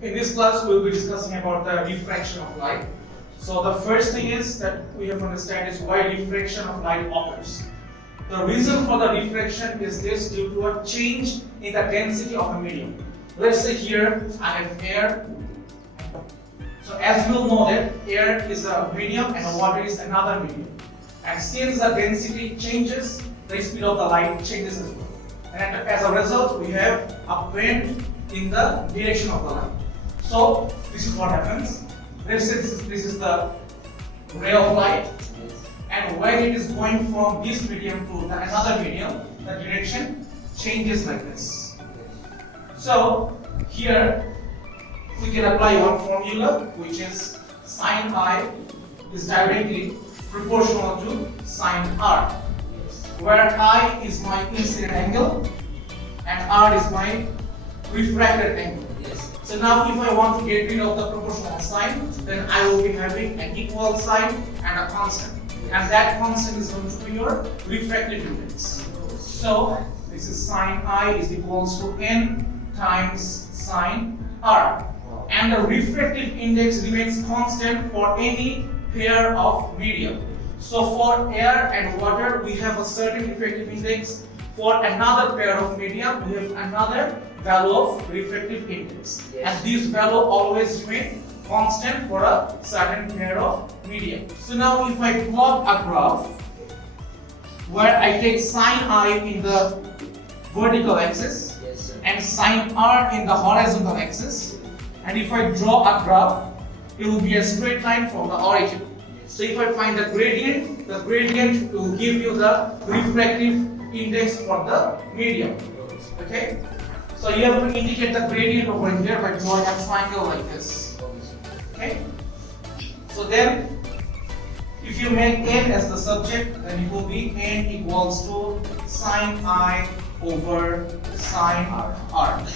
In this class, we will be discussing about the refraction of light. So the first thing is that we have to understand is why refraction of light occurs. The reason for the refraction is this due to a change in the density of a medium. Let's say here I have air. So as you will know that air is a medium and water is another medium. And since the density changes, the speed of the light changes as well. And as a result, we have a bend in the direction of the light. So this is what happens. This is the ray of light, and when it is going from this medium to another medium, the direction changes like this. So here we can apply one formula, which is sin I is directly proportional to sin R, where I is my incident angle and R is my refracted angle. So now if I want to get rid of the proportional sign, then I will be having an equal sign and a constant. And that constant is going to be your refractive index. So this is sin I is equals to n times sin R. And the refractive index remains constant for any pair of medium. So for air and water, we have a certain refractive index. For another pair of medium, we have another value of refractive index. And this value always remain constant for a certain pair of medium. So now if I plot a graph where I take sin I in the vertical axis and sin R in the horizontal axis, and if I draw a graph, it will be a straight line from the origin. So if I find the gradient will give you the refractive index for the medium. Okay? So you have to indicate the gradient over here by drawing a triangle like this. Okay? So then, if you make n as the subject, then it will be n equals to sin I over sin R.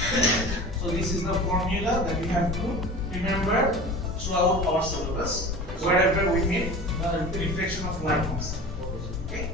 So this is the formula that we have to remember throughout our syllabus, wherever we meet the refraction of light constant. Okay?